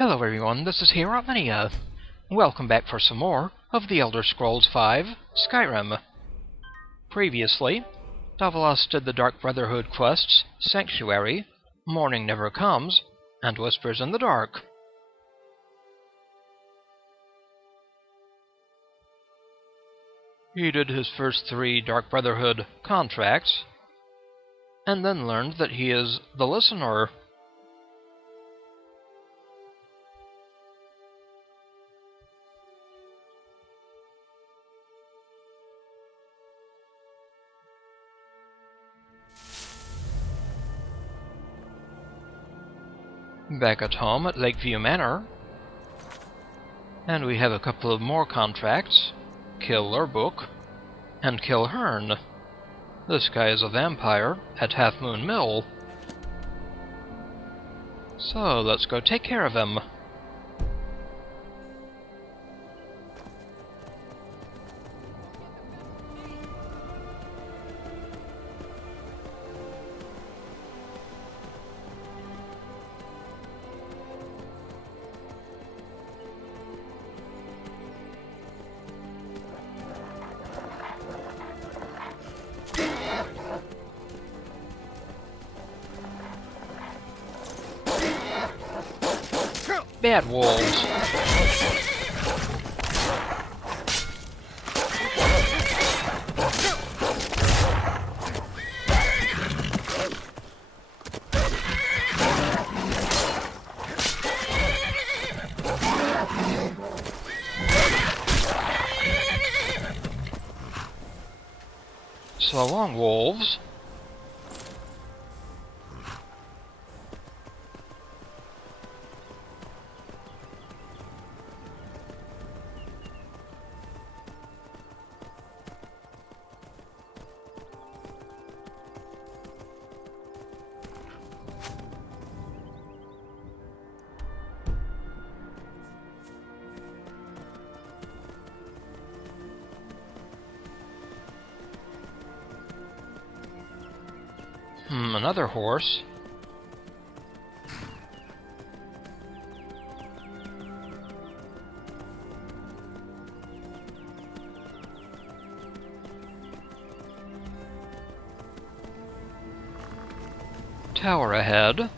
Hello everyone, this is Hero. Welcome back for some more of The Elder Scrolls V: Skyrim. Previously, Davilas did the Dark Brotherhood quests Sanctuary, Mourning Never Comes, and Whispers in the Dark. He did his first 3 Dark Brotherhood contracts, and then learned that he is the Listener. Back at home at Lakeview Manor, and we have a couple of more contracts. Kill Lurbook, and kill Hern. This guy is a vampire at Half Moon Mill. So let's go take care of him. Bad wolves. So long, wolves. Another horse. Tower ahead.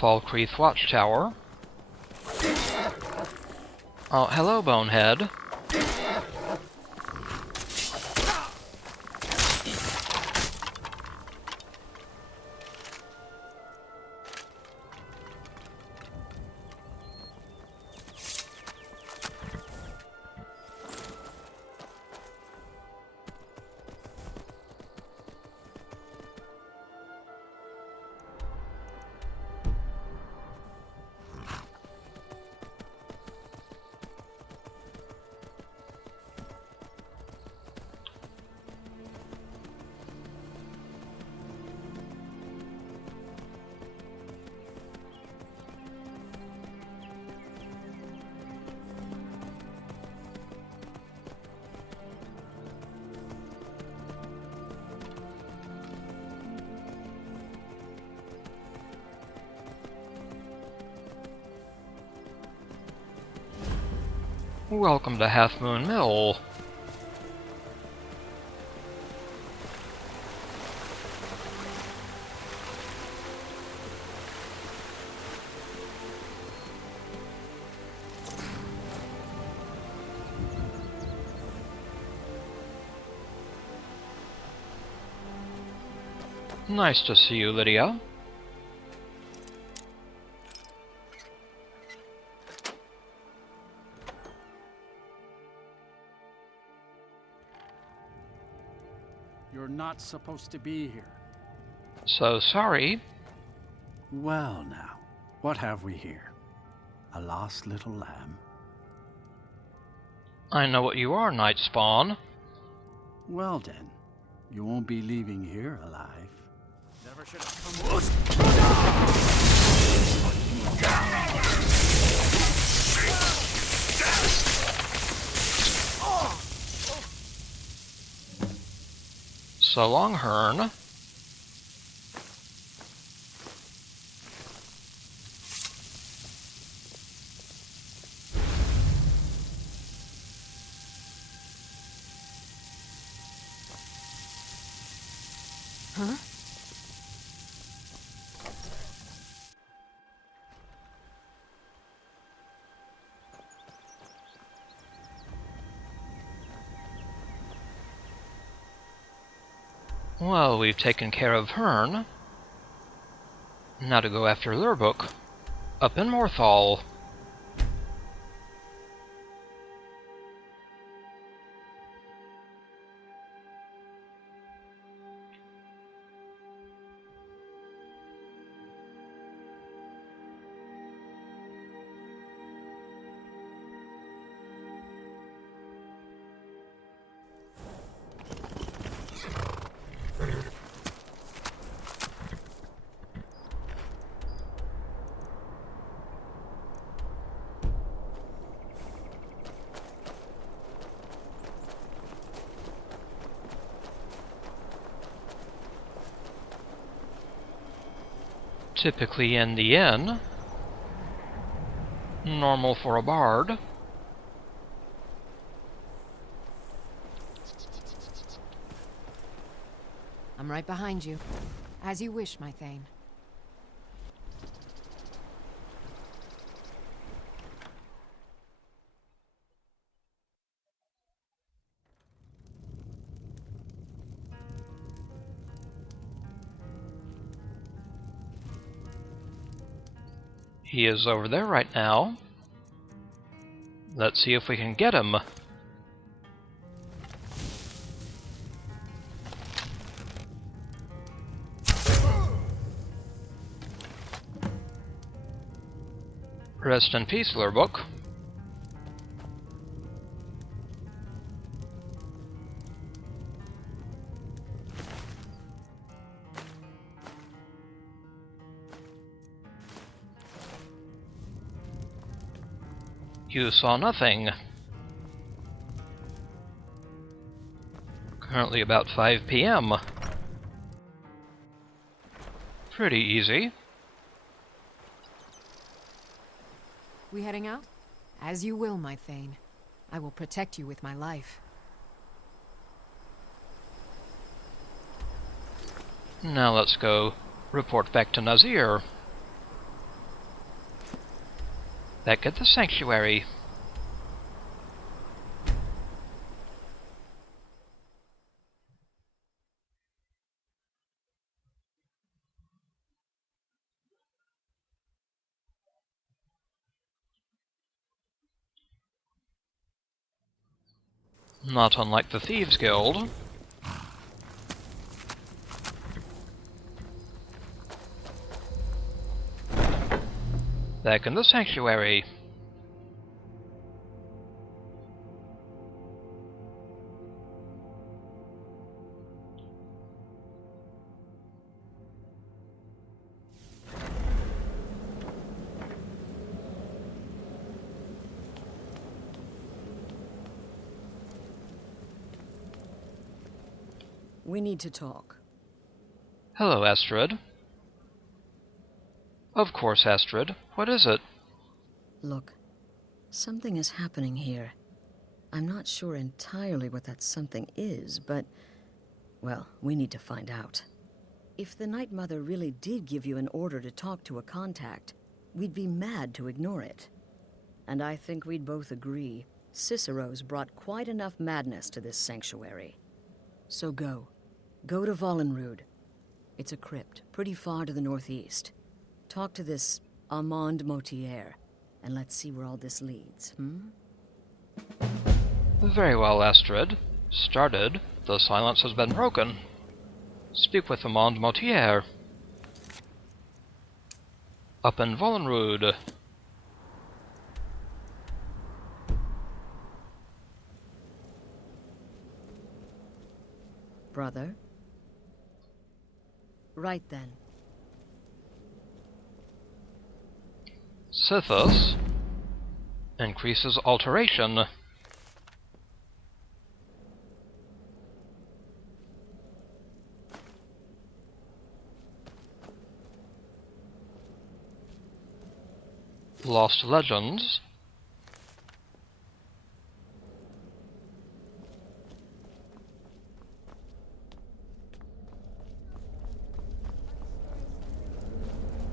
Falkreath Watchtower. Oh, hello, Bonehead. Welcome to Half Moon Mill. Nice to see you, Lydia. You're not supposed to be here. So sorry. Well now, what have we here? A lost little lamb? I know what you are, Night Spawn. Well then, you won't be leaving here alive. Never should have come. So long, Hern. Huh? Well, we've taken care of Hern. Now to go after Lurbook, up in Morthal. Typically in the inn. Normal for a bard. I'm right behind you. As you wish, my Thane. He is over there right now. Let's see if we can get him. Rest in peace, Lurbook. You saw nothing. Currently about 5 p.m. Pretty easy. We heading out? As you will, my Thane. I will protect you with my life. Now let's go report back to Nazir. Back at the sanctuary. Not unlike the Thieves Guild. Back in the sanctuary. We need to talk. Hello, Astrid. Of course, Astrid. What is it? Look, something is happening here. I'm not sure entirely what that something is, but, well, we need to find out. If the Night Mother really did give you an order to talk to a contact, we'd be mad to ignore it. And I think we'd both agree, Cicero's brought quite enough madness to this sanctuary. So go. Go to Vollenrude. It's a crypt, pretty far to the northeast. Talk to this Armand Motier, and let's see where all this leads, Very well, Astrid. Started. The silence has been broken. Speak with Armand Motier. Up in Vollenrude. Brother? Right then. Sithus increases alteration. Lost Legends.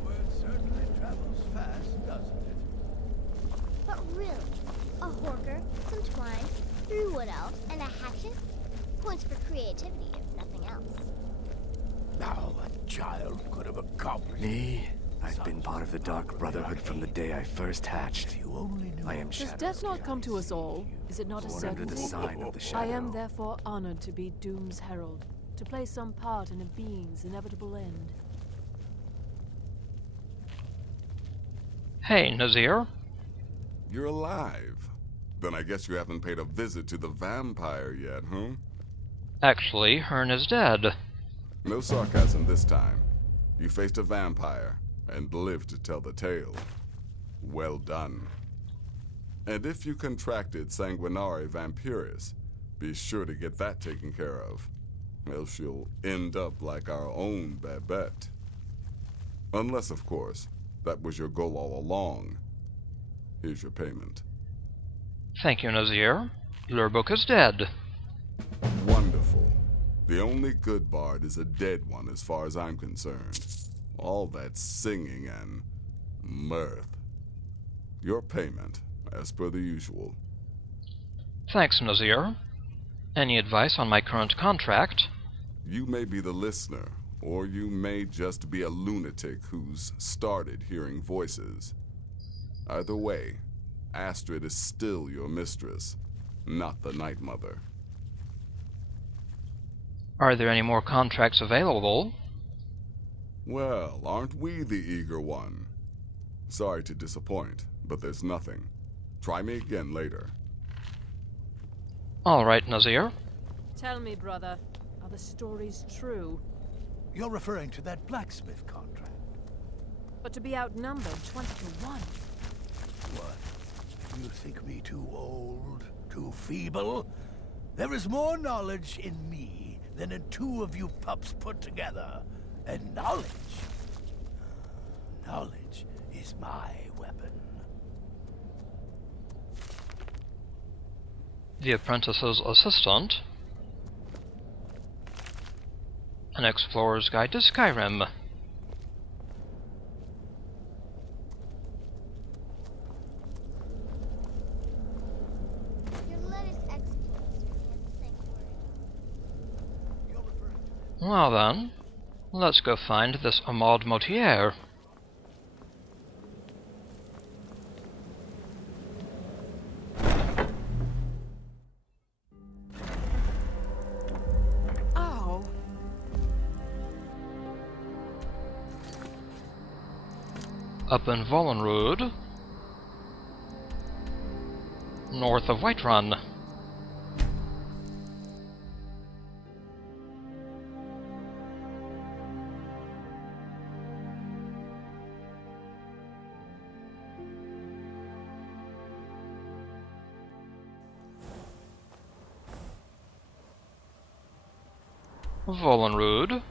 Word certainly travels fast, doesn't it? But really, a horker, some twine, 3 wood elves, and a hatchet? Points for creativity, if nothing else. Now a child could have accomplished. Me? I've been part of the Dark Brotherhood from the day I first hatched. You only knew. I am Does Shadow. death not come to us all? Is it not a Born under the certainty? sign of the I Shadow. am therefore honored to be Doom's herald, to play some part in a being's inevitable end. Hey, Nazir. You're alive. Then I guess you haven't paid a visit to the vampire yet, huh? Actually, Hern is dead. No sarcasm this time. You faced a vampire and lived to tell the tale. Well done. And if you contracted sanguinare vampiris, be sure to get that taken care of, else you'll end up like our own Babette. Unless, of course, that was your goal all along. Here's your payment. Thank you, Nazir. Lurbook is dead. Wonderful. The only good bard is a dead one as far as I'm concerned. All that singing and mirth. Your payment, as per the usual. Thanks, Nazir. Any advice on my current contract? You may be the listener, or you may just be a lunatic who's started hearing voices. Either way, Astrid is still your mistress, not the Night Mother. Are there any more contracts available? Well, aren't we the eager one? Sorry to disappoint, but there's nothing. Try me again later. All right, Nazir. Tell me, brother, are the stories true? You're referring to that blacksmith contract. But to be outnumbered 20 to 1. What? You think me too old? Too feeble? There is more knowledge in me than in 2 of you pups put together. And knowledge. Knowledge is my weapon. The Apprentice's Assistant. An Explorer's Guide to Skyrim. Your latest exploits from the sanctuary. Well then, let's go find this Ahmad Motier. Ow! Up in Vollenrud, north of Whiterun. Vollenrud.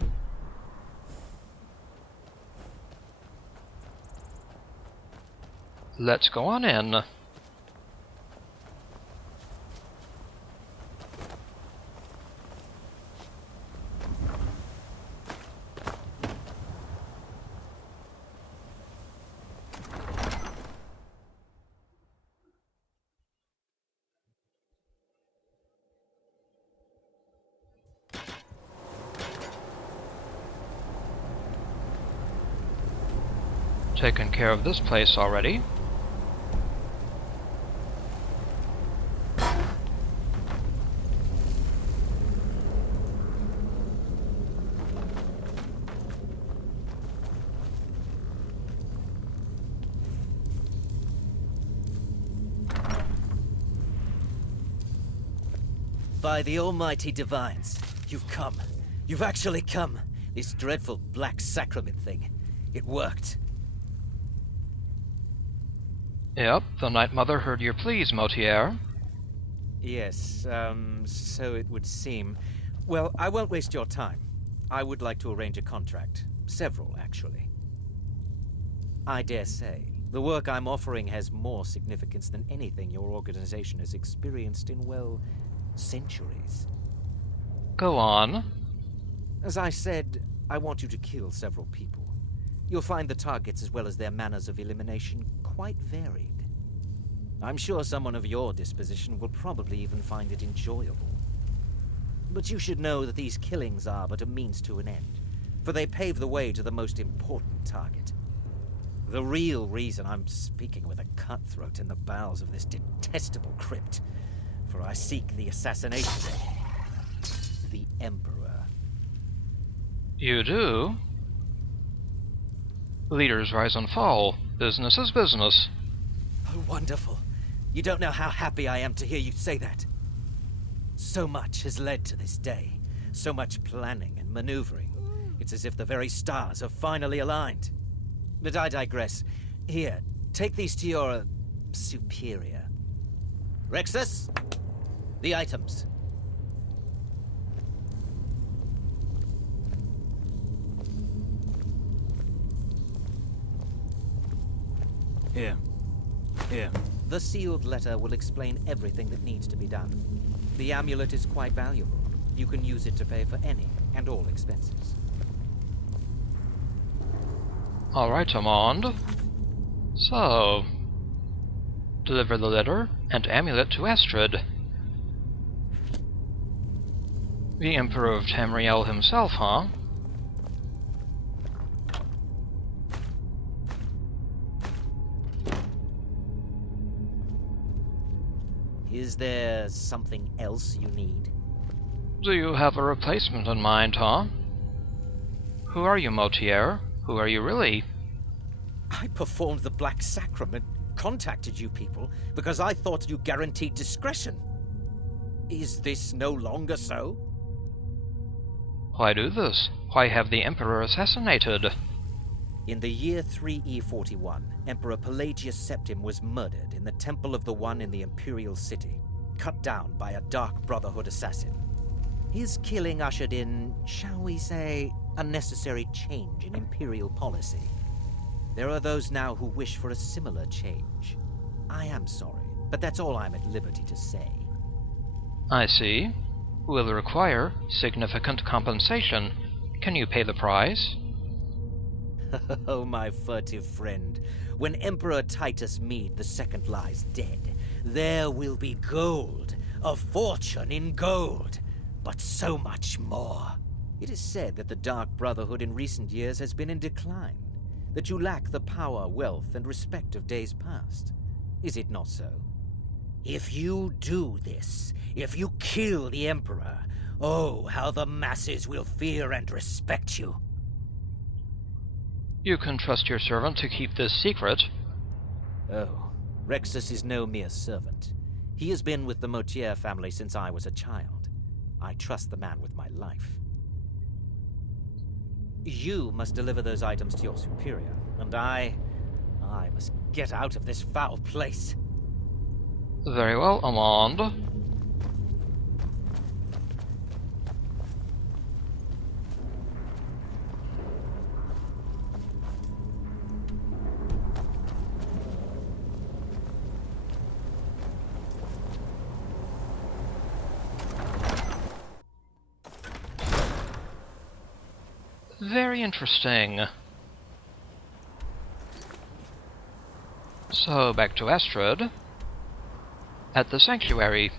Let's go on in. Taken care of this place already. By the almighty divines, you've come. You've actually come. This dreadful black sacrament thing. It worked. Yep, the Night Mother heard your pleas, Motier. Yes, so it would seem. Well, I won't waste your time. I would like to arrange a contract. Several, actually. I dare say, The work I'm offering has more significance than anything your organization has experienced in, well, centuries. Go on. As I said, I want you to kill several people. You'll find the targets as well as their manners of elimination quite varied. I'm sure someone of your disposition will probably even find it enjoyable. But you should know that these killings are but a means to an end, for they pave the way to the most important target. The real reason I'm speaking with a cutthroat in the bowels of this detestable crypt, for I seek the assassination of the Emperor. You do? Leaders rise and fall. Business is business. Oh, wonderful. You don't know how happy I am to hear you say that. So much has led to this day. So much planning and maneuvering. It's as if the very stars have finally aligned. But I digress. Here, take these to your superior. Rexus, the items. Here. Here. The sealed letter will explain everything that needs to be done. The amulet is quite valuable. You can use it to pay for any and all expenses. Alright, Amand. So, deliver the letter and amulet to Astrid. The Emperor of Tamriel himself, huh? Is there something else you need? Do you have a replacement in mind, huh? Who are you, Motier? Who are you really? I performed the Black Sacrament, contacted you people, because I thought you guaranteed discretion. Is this no longer so? Why do this? Why have the Emperor assassinated? In the year 3E41, Emperor Pelagius Septim was murdered in the Temple of the One in the Imperial City, cut down by a Dark Brotherhood assassin. His killing ushered in, shall we say, a necessary change in Imperial policy. There are those now who wish for a similar change. I am sorry, but that's all I'm at liberty to say. I see. Will require significant compensation. Can you pay the price? Oh, my furtive friend. When Emperor Titus Mede II lies dead, there will be gold, a fortune in gold, but so much more. It is said that the Dark Brotherhood in recent years has been in decline, that you lack the power, wealth, and respect of days past. Is it not so? If you do this, if you kill the Emperor, oh, how the masses will fear and respect you. You can trust your servant to keep this secret. Oh, Rexus is no mere servant. He has been with the Motier family since I was a child. I trust the man with my life. You must deliver those items to your superior, and I must get out of this foul place. Very well, Amand. Very interesting. So, back to Astrid. At the Sanctuary.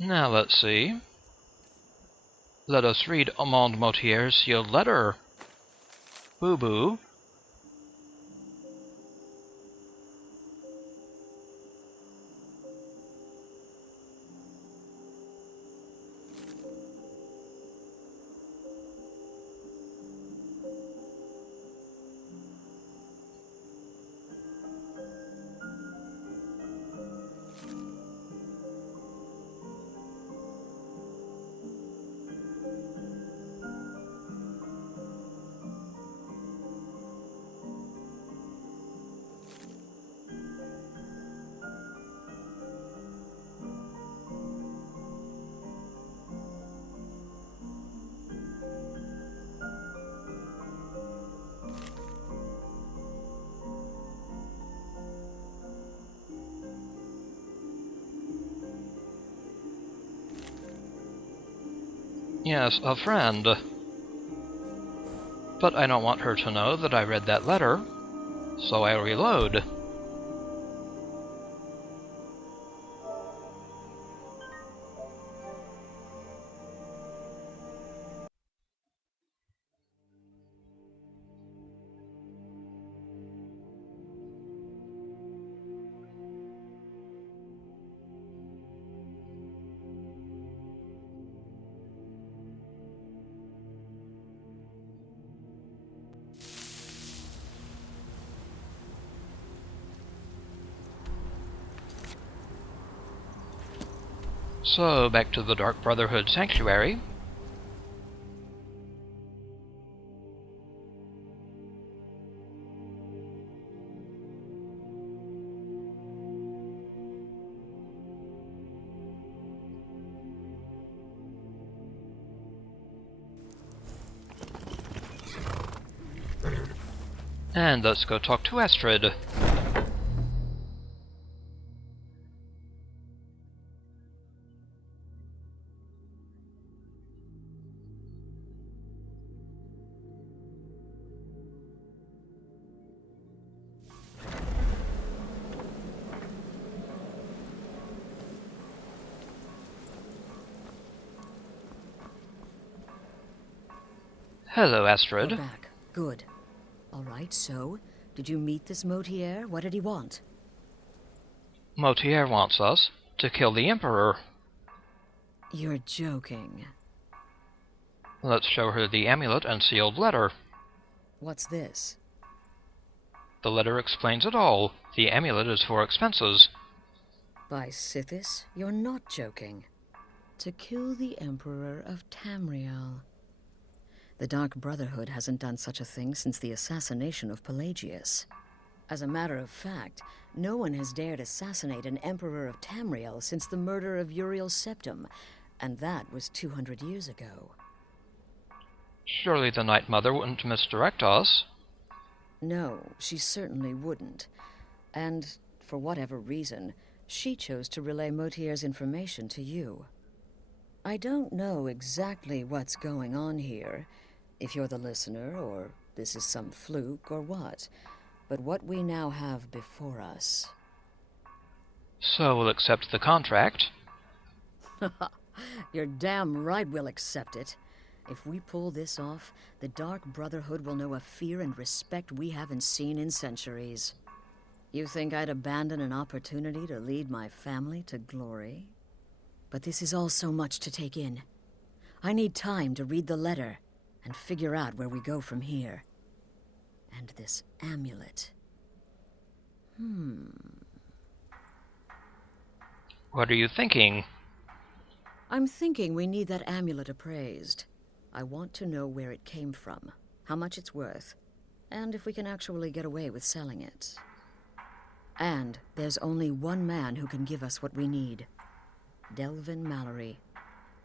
Now let's see. Let us read Amand Motier's sealed letter. Boo-boo. Yes, a friend. But I don't want her to know that I read that letter, so I reload. So, back to the Dark Brotherhood Sanctuary. And let's go talk to Astrid. Hello, Astrid. You're back. Good. All right, so, did you meet this Motier? What did he want? Motier wants us to kill the Emperor. You're joking. Let's show her the amulet and sealed letter. What's this? The letter explains it all. The amulet is for expenses. By Sithis, you're not joking. To kill the Emperor of Tamriel. The Dark Brotherhood hasn't done such a thing since the assassination of Pelagius. As a matter of fact, no one has dared assassinate an Emperor of Tamriel since the murder of Uriel Septim, and that was 200 years ago. Surely the Night Mother wouldn't misdirect us. No, she certainly wouldn't. And, for whatever reason, she chose to relay Motier's information to you. I don't know exactly what's going on here, if you're the listener, or this is some fluke, or what. But what we now have before us... So we'll accept the contract. You're damn right we'll accept it. If we pull this off, the Dark Brotherhood will know a fear and respect we haven't seen in centuries. You think I'd abandon an opportunity to lead my family to glory? But this is all so much to take in. I need time to read the letter and figure out where we go from here. And this amulet. What are you thinking? I'm thinking we need that amulet appraised. I want to know where it came from, how much it's worth, and if we can actually get away with selling it. And there's only one man who can give us what we need. Delvin Mallory.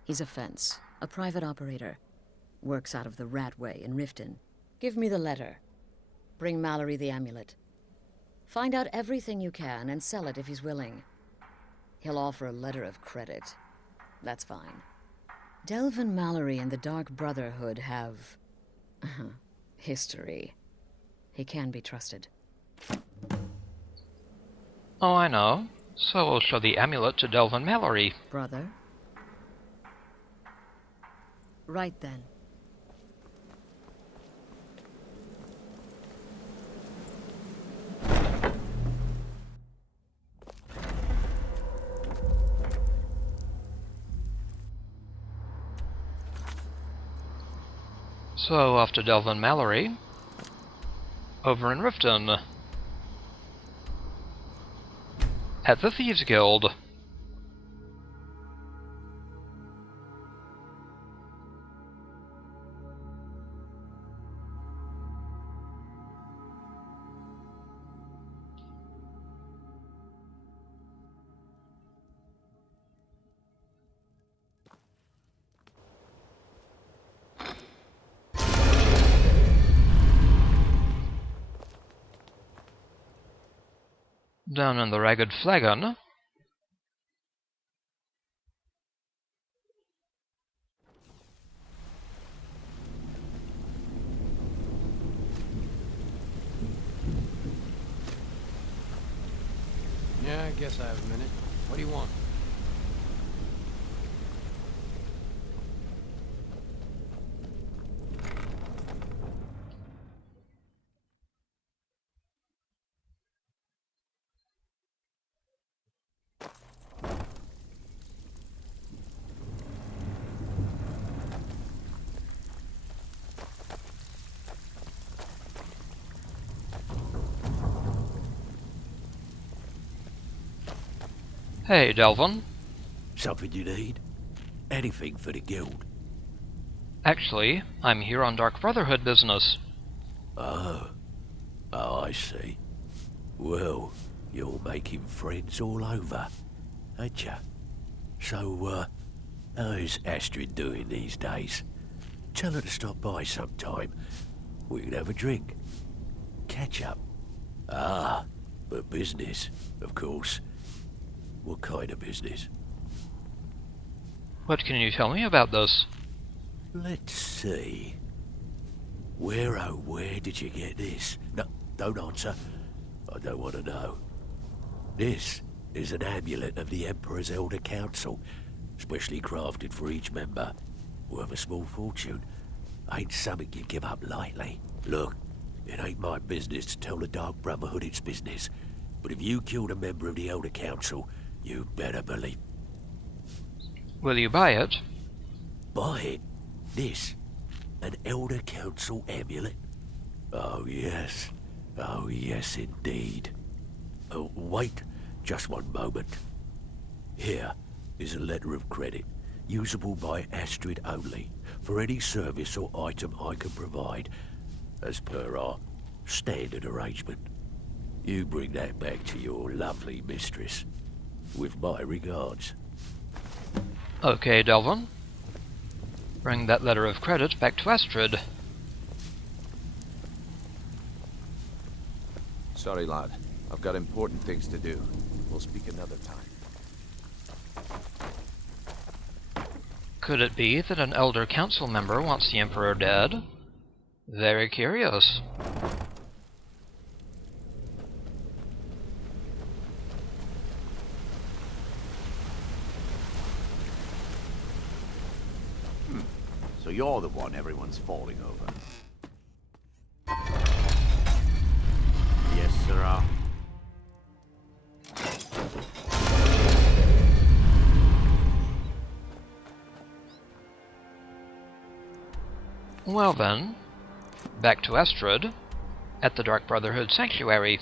He's a fence, a private operator. Works out of the Ratway in Riften. Give me the letter. Bring Mallory the amulet. Find out everything you can and sell it if he's willing. He'll offer a letter of credit. That's fine. Delvin Mallory and the Dark Brotherhood have... history. He can be trusted. Oh, I know. So we'll show the amulet to Delvin Mallory. Brother? Right then. So off to Delvin Mallory. Over in Riften. At the Thieves Guild. Down in the Ragged Flagon. Guess I have a minute. What do you want? Hey, Delvin. Something you need? Anything for the guild? Actually, I'm here on Dark Brotherhood business. Oh, I see. Well, you're making friends all over, ain't ya? So, how's Astrid doing these days? Tell her to stop by sometime. We can have a drink. Catch up. Ah, but business, of course. What kind of business? What can you tell me about this? Let's see. Where did you get this? No, don't answer. I don't want to know. This is an amulet of the Emperor's Elder Council, specially crafted for each member. Worth a small fortune. Ain't something you give up lightly. Look, it ain't my business to tell the Dark Brotherhood its business, but if you killed a member of the Elder Council, you better believe. Will you buy it? Buy it? This? An Elder Council amulet? Oh yes. Oh yes indeed. Oh, wait just one moment. Here is a letter of credit, usable by Astrid only, for any service or item I can provide, as per our standard arrangement. You bring that back to your lovely mistress. With my regards. Okay, Delvin. Bring that letter of credit back to Astrid. Sorry, lad. I've got important things to do. We'll speak another time. Could it be that an Elder Council member wants the Emperor dead? Very curious. So you're the one everyone's falling over. Yes, sirrah. Well then, back to Astrid, at the Dark Brotherhood Sanctuary.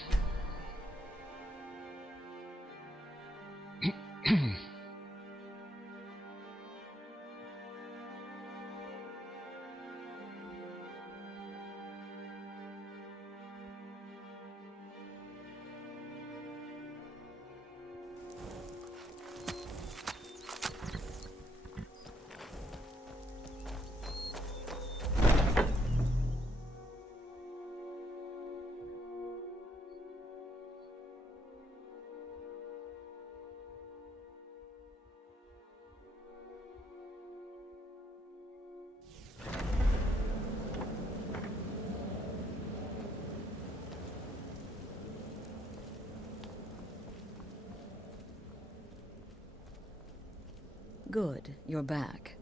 Good, you're back.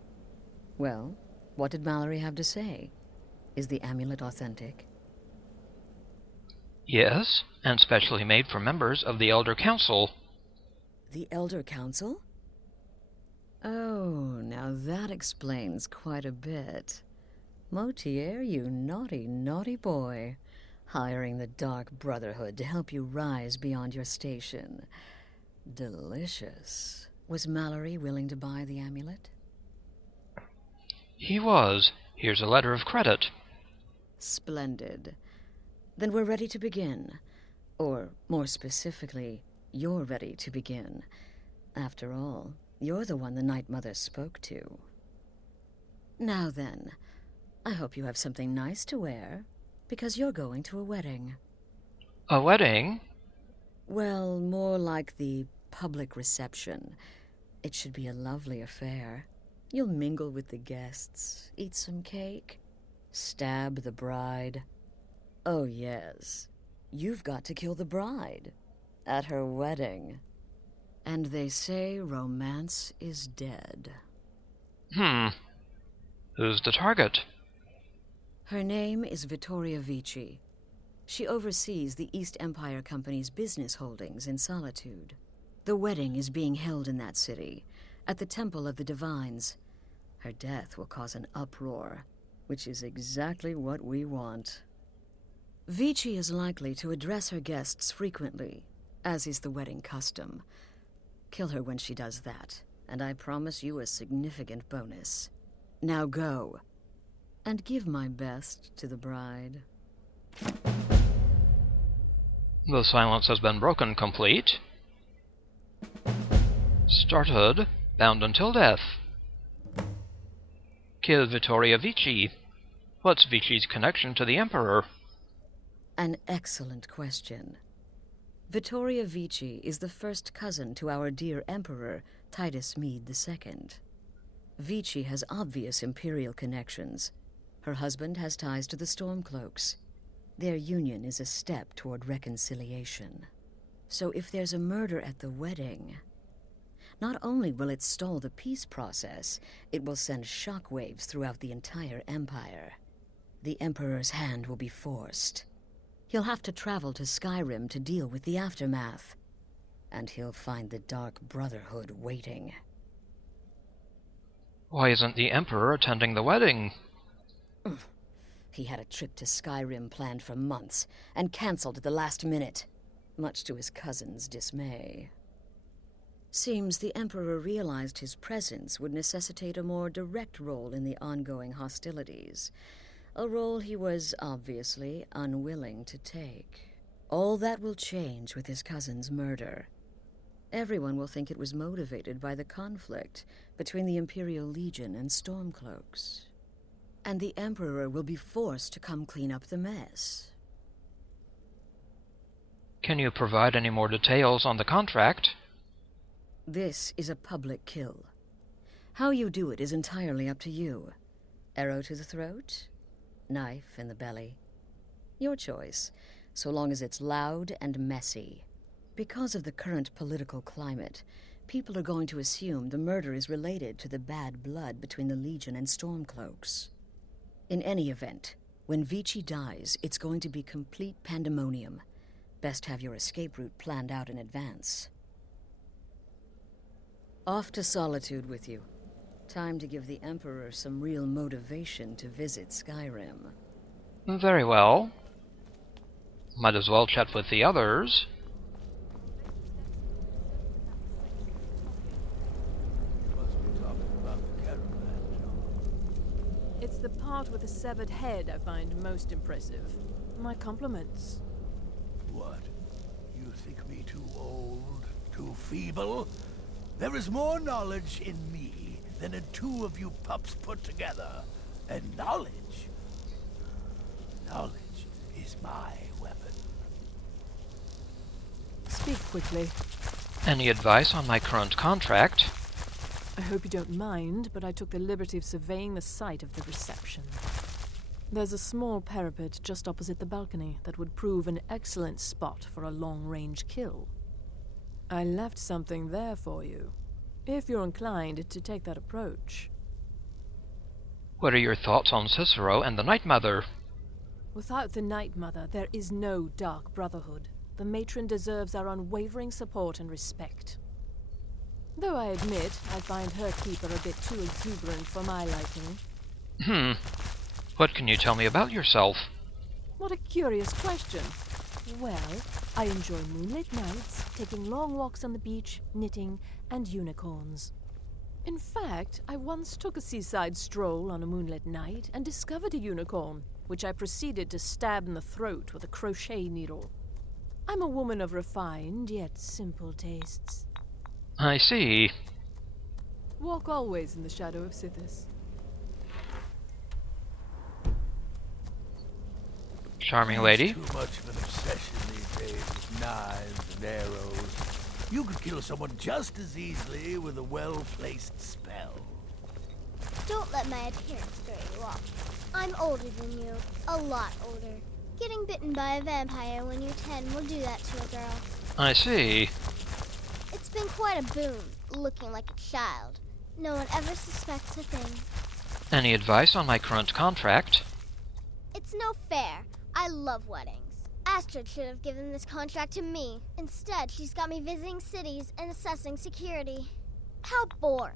Well, what did Mallory have to say? Is the amulet authentic? Yes, and specially made for members of the Elder Council. The Elder Council? Oh, now that explains quite a bit. Motier, you naughty, naughty boy. Hiring the Dark Brotherhood to help you rise beyond your station. Delicious. Was Mallory willing to buy the amulet? He was. Here's a letter of credit. Splendid. Then we're ready to begin. Or, more specifically, you're ready to begin. After all, you're the one the Night Mother spoke to. Now then, I hope you have something nice to wear, because you're going to a wedding. A wedding? Well, more like the public reception. It should be a lovely affair. You'll mingle with the guests, eat some cake, stab the bride. Oh yes, you've got to kill the bride at her wedding. And they say romance is dead. Who's the target? Her name is Vittoria Vici. She oversees the East Empire Company's business holdings in Solitude. The wedding is being held in that city, at the Temple of the Divines. Her death will cause an uproar, which is exactly what we want. Vici is likely to address her guests frequently, as is the wedding custom. Kill her when she does that, and I promise you a significant bonus. Now go, and give my best to the bride. The silence has been broken complete. Started, bound until death. Kill Vittoria Vici. What's Vici's connection to the Emperor? An excellent question. Vittoria Vici is the first cousin to our dear Emperor, Titus Mede II. Vici has obvious imperial connections. Her husband has ties to the Stormcloaks. Their union is a step toward reconciliation. So if there's a murder at the wedding, not only will it stall the peace process, it will send shockwaves throughout the entire Empire. The Emperor's hand will be forced. He'll have to travel to Skyrim to deal with the aftermath. And he'll find the Dark Brotherhood waiting. Why isn't the Emperor attending the wedding? He had a trip to Skyrim planned for months, and cancelled at the last minute, much to his cousin's dismay. Seems the Emperor realized his presence would necessitate a more direct role in the ongoing hostilities, a role he was obviously unwilling to take. All that will change with his cousin's murder. Everyone will think it was motivated by the conflict between the Imperial Legion and Stormcloaks. And the Emperor will be forced to come clean up the mess. Can you provide any more details on the contract? This is a public kill. How you do it is entirely up to you. Arrow to the throat? Knife in the belly? Your choice, so long as it's loud and messy. Because of the current political climate, people are going to assume the murder is related to the bad blood between the Legion and Stormcloaks. In any event, when Vici dies, it's going to be complete pandemonium. Best have your escape route planned out in advance. Off to Solitude with you. Time to give the Emperor some real motivation to visit Skyrim. Very well. Might as well chat with the others. It's the part with the severed head I find most impressive. My compliments. What? You think me too old? Too feeble? There is more knowledge in me than in two of you pups put together. And knowledge is my weapon. Speak quickly. Any advice on my current contract? I hope you don't mind, but I took the liberty of surveying the site of the reception. There's a small parapet just opposite the balcony that would prove an excellent spot for a long-range kill. I left something there for you, if you're inclined to take that approach. What are your thoughts on Cicero and the Night Mother? Without the Night Mother, there is no Dark Brotherhood. The matron deserves our unwavering support and respect. Though I admit, I find her keeper a bit too exuberant for my liking. What can you tell me about yourself? What a curious question. Well, I enjoy moonlit nights, taking long walks on the beach, knitting, and unicorns. In fact, I once took a seaside stroll on a moonlit night and discovered a unicorn, which I proceeded to stab in the throat with a crochet needle. I'm a woman of refined yet simple tastes. I see. Walk always in the shadow of Sithis. Charming lady. Too much of an obsession these days with knives and arrows. You could kill someone just as easily with a well-placed spell. Don't let my appearance throw you off. I'm older than you. A lot older. Getting bitten by a vampire when you're 10 will do that to a girl. I see. It's It's been quite a boon, looking like a child. No one ever suspects a thing. Any advice on my current contract? It's no fair. I love weddings. Astrid should have given this contract to me. Instead, she's got me visiting cities and assessing security. How boring.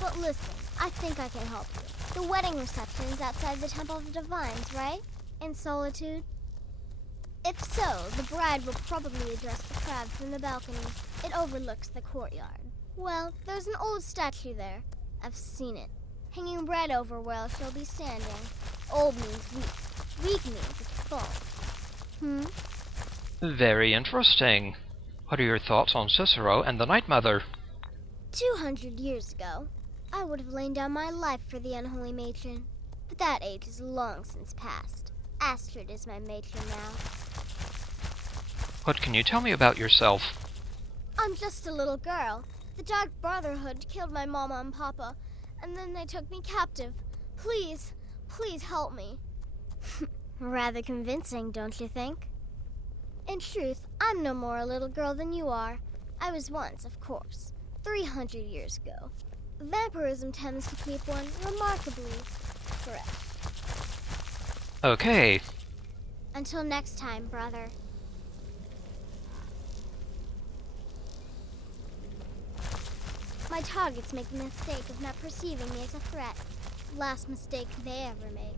But listen, I think I can help you. The wedding reception is outside the Temple of Divines, right? In Solitude? If so, the bride will probably address the crowd from the balcony. It overlooks the courtyard. Well, there's an old statue there. I've seen it. Hanging right over where she'll be standing. Old means weak. Weak means it's full. Very interesting. What are your thoughts on Cicero and the Night Mother? 200 years ago, I would have lain down my life for the unholy matron. But that age is long since past. Astrid is my matron now. What can you tell me about yourself? I'm just a little girl. The Dark Brotherhood killed my mama and papa, and then they took me captive. Please, please help me. Rather convincing, don't you think? In truth, I'm no more a little girl than you are. I was once, of course, 300 years ago. Vampirism tends to keep one remarkably fresh. Okay. Until next time, brother. My targets make the mistake of not perceiving me as a threat. Last mistake they ever make.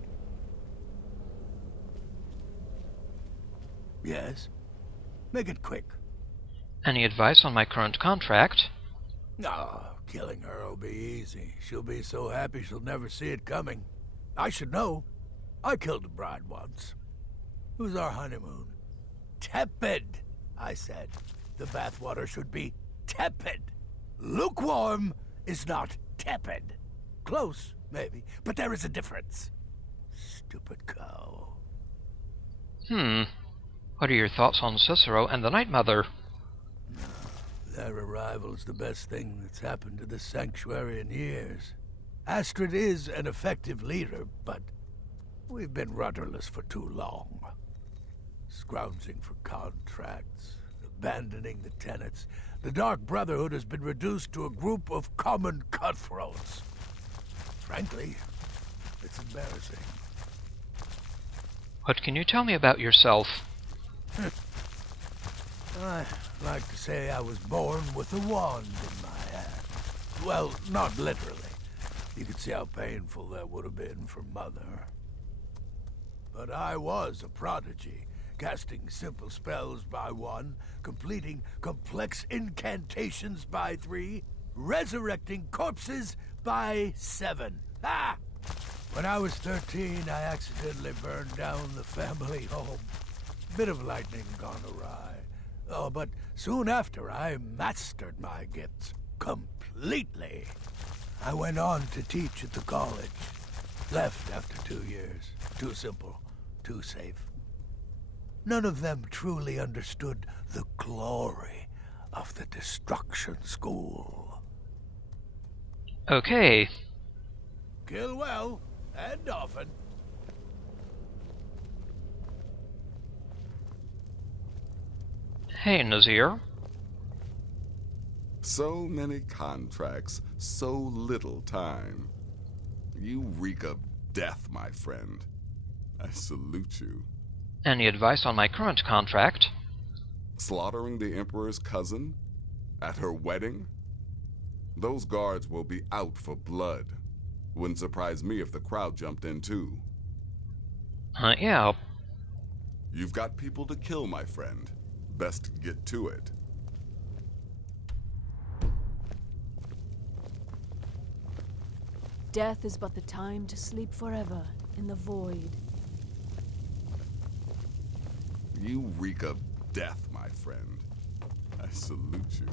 Yes? Make it quick. Any advice on my current contract? No, killing her will be easy. She'll be so happy she'll never see it coming. I should know. I killed a bride once. It was our honeymoon. Tepid, I said. The bathwater should be tepid. Lukewarm is not tepid. Close, maybe, but there is a difference. Stupid cow. What are your thoughts on Cicero and the Night Mother? Their arrival is the best thing that's happened to the sanctuary in years. Astrid is an effective leader, but we've been rudderless for too long. Scrounging for contracts, abandoning the tenants. The Dark Brotherhood has been reduced to a group of common cutthroats. Frankly, it's embarrassing. What can you tell me about yourself? I like to say I was born with a wand in my hand. Well, not literally. You could see how painful that would have been for Mother. But I was a prodigy, casting simple spells by 1, completing complex incantations by 3, resurrecting corpses by 7. Ah! When I was 13, I accidentally burned down the family home. Bit of lightning gone awry. Oh, but soon after, I mastered my gifts completely. I went on to teach at the college. Left after 2 years. Too simple, too safe. None of them truly understood the glory of the Destruction School. Okay. Kill well, and often. Hey, Nazir. So many contracts, so little time. You reek of death, my friend. I salute you. Any advice on my current contract? Slaughtering the Emperor's cousin? At her wedding? Those guards will be out for blood. Wouldn't surprise me if the crowd jumped in too. Yeah. You've got people to kill, my friend. Best get to it. Death is but the time to sleep forever in the void. You reek of death, my friend. I salute you.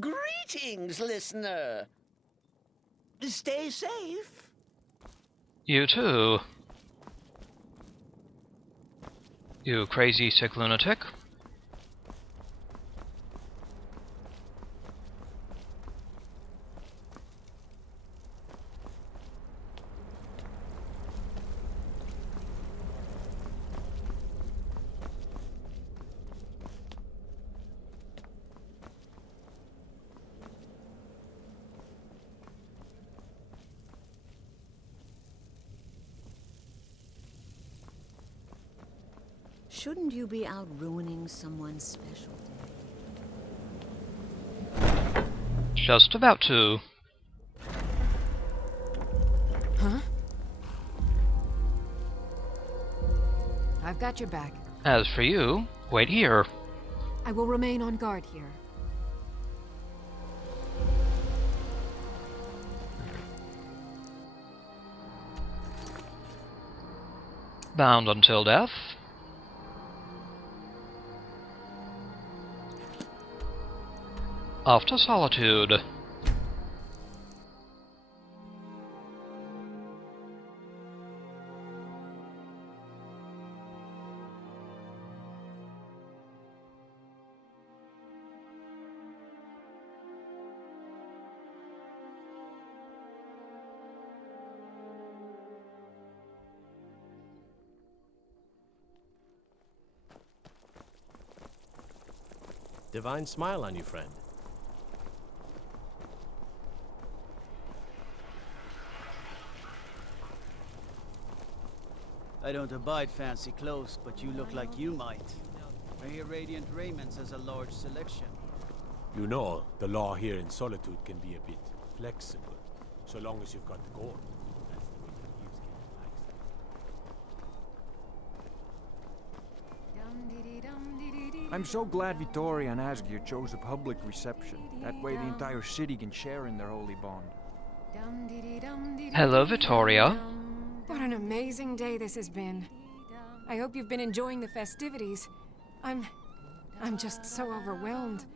Greetings, listener. Stay safe. You too. You crazy sick lunatic. Shouldn't you be out ruining someone's special day? Just about to. Huh? I've got your back. As for you, wait here. I will remain on guard here. Bound until death. Off to solitude. Divine smile on you, friend. I don't abide fancy clothes, but you look like you might. I hear radiant raiments has a large selection. You know, the law here in Solitude can be a bit flexible, so long as you've got the gold. That's the way the Thieves Guild likes it. I'm so glad Vittoria and Asgir chose a public reception. That way the entire city can share in their holy bond. Hello, Vittoria. What an amazing day this has been. I hope you've been enjoying the festivities. I'm just so overwhelmed.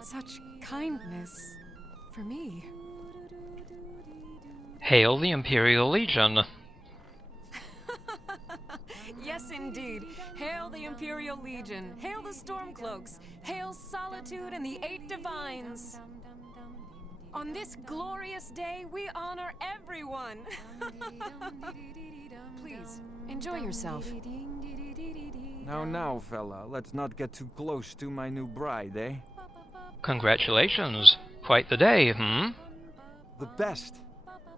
Such kindness for me. Hail the Imperial Legion. Yes, indeed. Hail the Imperial Legion. Hail the Stormcloaks. Hail Solitude and the 8 Divines. On this glorious day, we honor everyone. Please, enjoy yourself. Now, fella, let's not get too close to my new bride, eh? Congratulations. Quite the day, The best.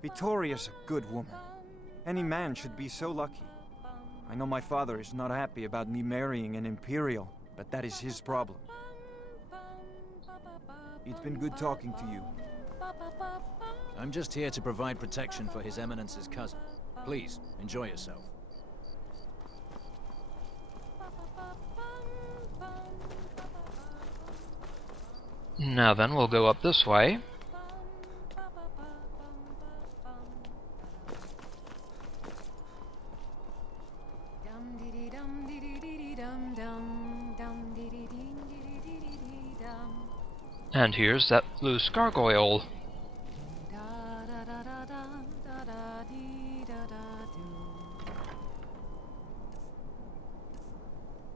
Vittoria's a good woman. Any man should be so lucky. I know my father is not happy about me marrying an Imperial, but that is his problem. It's been good talking to you. I'm just here to provide protection for His Eminence's cousin. Please, enjoy yourself. Now then, we'll go up this way. And here's that loose gargoyle.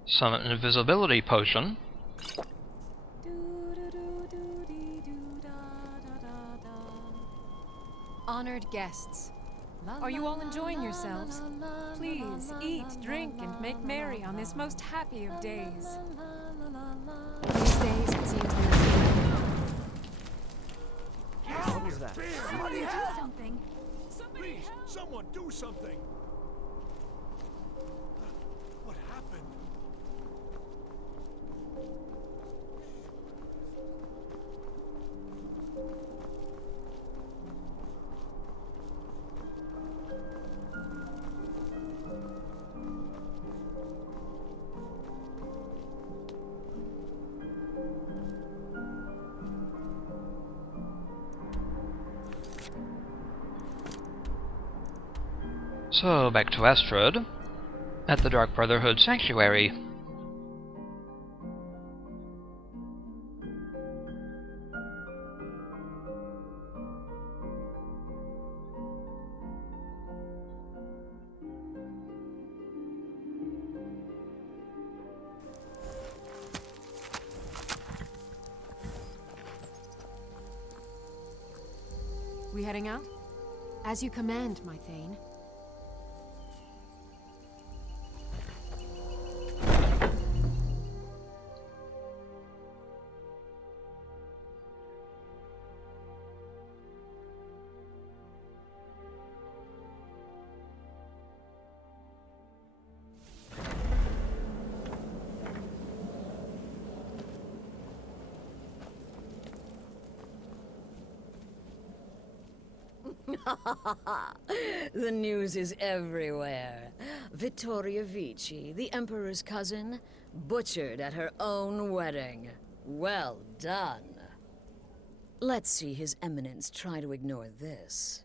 Summon an invisibility potion. Honored guests, are you all enjoying yourselves? Please eat, drink, and make merry on this most happy of days. These days, it seems there is... What was that? Somebody do something. Please, someone do something. What happened? So, back to Astrid, at the Dark Brotherhood Sanctuary. We heading out? As you command, my Thane. The news is everywhere. Vittoria Vici, the Emperor's cousin, butchered at her own wedding. Well done. Let's see His Eminence try to ignore this.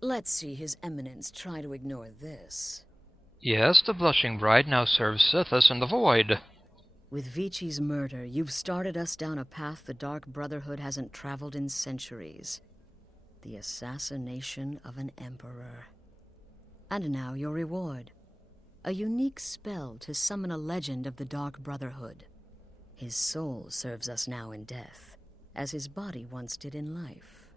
Let's see His Eminence try to ignore this. Yes, the blushing bride now serves Sithis in the void. With Vici's murder, you've started us down a path the Dark Brotherhood hasn't traveled in centuries. The assassination of an emperor. And now your reward. A unique spell to summon a legend of the Dark Brotherhood. His soul serves us now in death, as his body once did in life.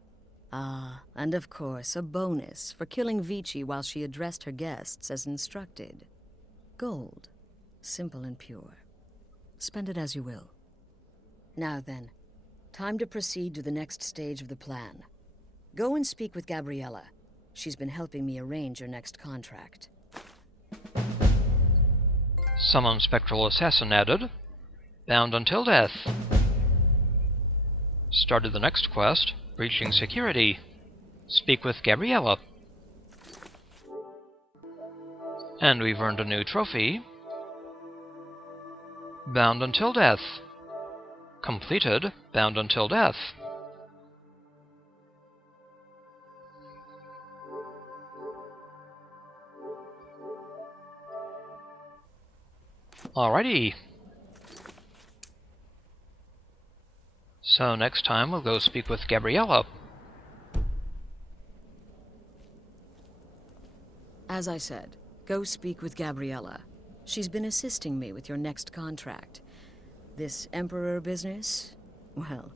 Ah, and of course, a bonus for killing Vici while she addressed her guests as instructed. Gold. Simple and pure. Spend it as you will. Now then, time to proceed to the next stage of the plan. Go and speak with Gabriella. She's been helping me arrange your next contract. Summon Spectral Assassin added. Bound until death. Started the next quest, Breaching Security. Speak with Gabriella. And we've earned a new trophy. Bound until death. Completed, Bound until death. Alrighty. So next time we'll go speak with Gabriella. As I said, go speak with Gabriella. She's been assisting me with your next contract. This Emperor business, well,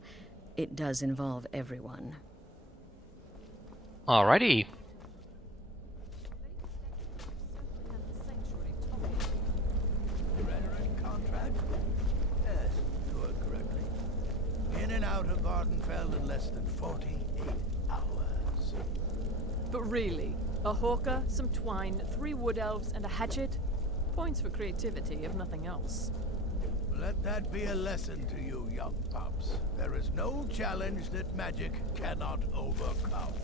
it does involve everyone. Alrighty. Yes, you heard correctly. In and out of Vardenfell in less than 48 hours. But really, a hawker, some twine, 3 wood elves, and a hatchet? Points for creativity, if nothing else. Let that be a lesson to you, young pups. There is no challenge that magic cannot overcome.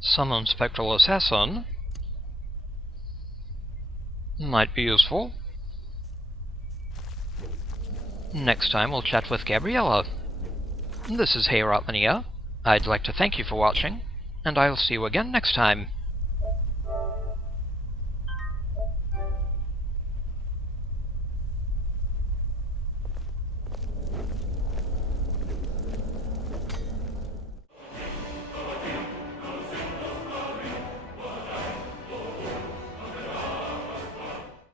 Summon Spectral Assassin. Might be useful. Next time we'll chat with Gabriella. This is Heyratmania. I'd like to thank you for watching, and I'll see you again next time.